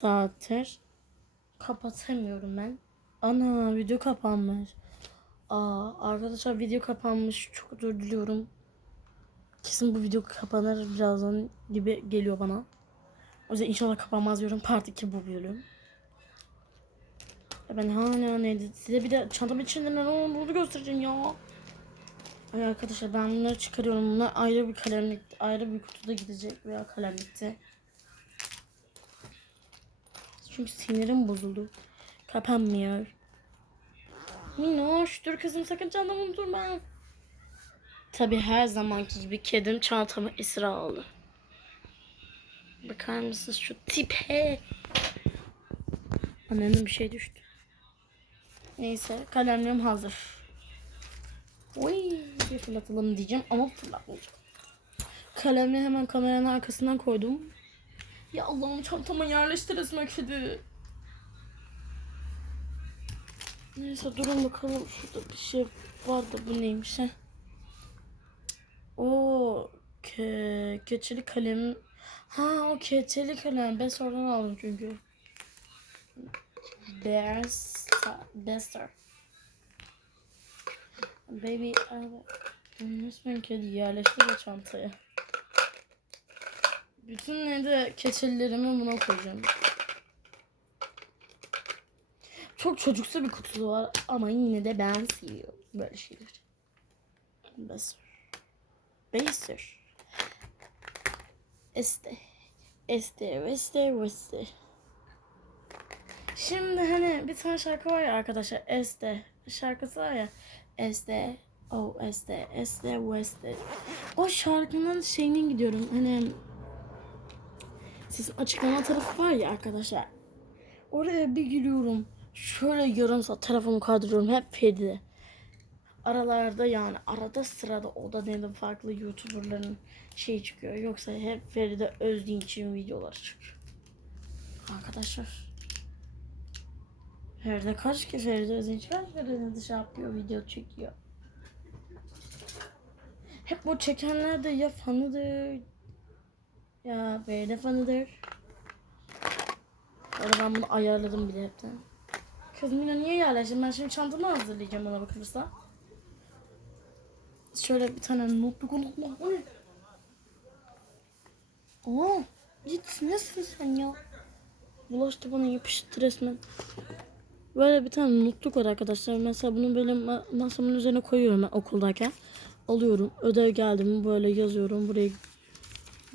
saattir kapatamıyorum ben. Ana video kapanmış. Aa arkadaşlar video kapanmış. Çok özür diliyorum. Kesin bu video kapanır birazdan gibi geliyor bana. O yüzden inşallah kapanmaz diyorum. Part 2 bu bölüm. Ben hala neydi? Size bir de çantamın içinde ne olduğunu göstereceğim ya. Ay arkadaşlar ben bunları çıkarıyorum. Bunlar ayrı bir kalemlik, ayrı bir kutuda gidecek veya kalemlikte. Çünkü sinirim bozuldu. Kapanmıyor. Minoş dur kızım sakın çantamı unutma. Tabi her zamanki gibi kedim çantamı esir aldı. Bakar mısınız şu tipe? Annemin bir şey düştü. Neyse kalemliğim hazır. Oy bir fırlatalım diyeceğim ama fırlatmayacağım. Kalemle hemen kameranın arkasından koydum. Ya Allah'ım çantama yerleştiresim kedi. Neyse durun bakalım şurada bir şey var da bu neymiş he. O ke keçeli kalem. Ha o keçeli kalem. Ben sonradan aldım çünkü. Bester. Bester. Baby. Resmen kedi yerleştir o çantaya. Bütün evde keçelilerimi buna koyacağım. Çok çocuksu bir kutusu var ama yine de ben seviyorum böyle şeyler. Besser. Besser. Este. Este. Veste. Veste. Şimdi hani bir tane şarkı var ya arkadaşlar. Este. Şarkısı var ya. Este. Oh este. Este. Veste. O şarkının şeyine gidiyorum. Hani sizin açıklama tarafı var ya arkadaşlar. Oraya bir giriyorum. Şöyle yarım saat telefonu kaldırıyorum hep Feride. Aralarda yani arada sırada o da neden farklı YouTuber'ların şey çıkıyor. Yoksa hep Feride Özdinç'in videoları çıkıyor. Arkadaşlar. Feride kaç ki Feride Özdinç kaç Feride dışarı yapıyor video çekiyor. Hep bu çekenler de ya fanıdır ya Feride fanıdır. Öyle ben bunu ayarladım bile hepten. Kız Mina niye yerleştin? Ben şimdi çantamı hazırlayacağım ona bakılırsa. Şöyle bir tane notluk unutma. O ne? Aa, git nesin sen ya? Bulaştı bana yapıştı resmen. Böyle bir tane notluk var arkadaşlar. Mesela bunu böyle ma- masamın üzerine koyuyorum ben okuldayken. Alıyorum. Ödev geldi mi böyle yazıyorum. Buraya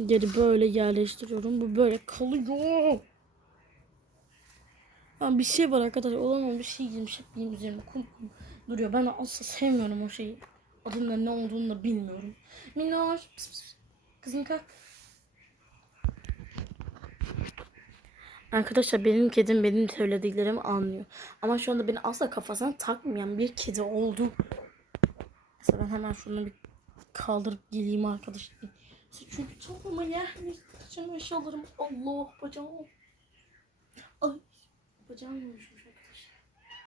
geri böyle yerleştiriyorum. Bu böyle kalıyor. Ya bir şey var arkadaşlar. Olan bir şey girmiş hep benim üzerime kum kum duruyor. Ben asla sevmiyorum o şeyi. Adının ne olduğunu da bilmiyorum. Minnoş. Pıs pıs. Kızım kalk. Arkadaşlar benim kedim benim söylediklerimi anlıyor. Ama şu anda beni asla kafasına takmayan bir kedi oldu. Mesela ben hemen şunu bir kaldırıp geleyim arkadaşlar. Çünkü çantama yerleştireceğim eşyalarımı. Allah bacağım. Ay bacağım uyuşmuş.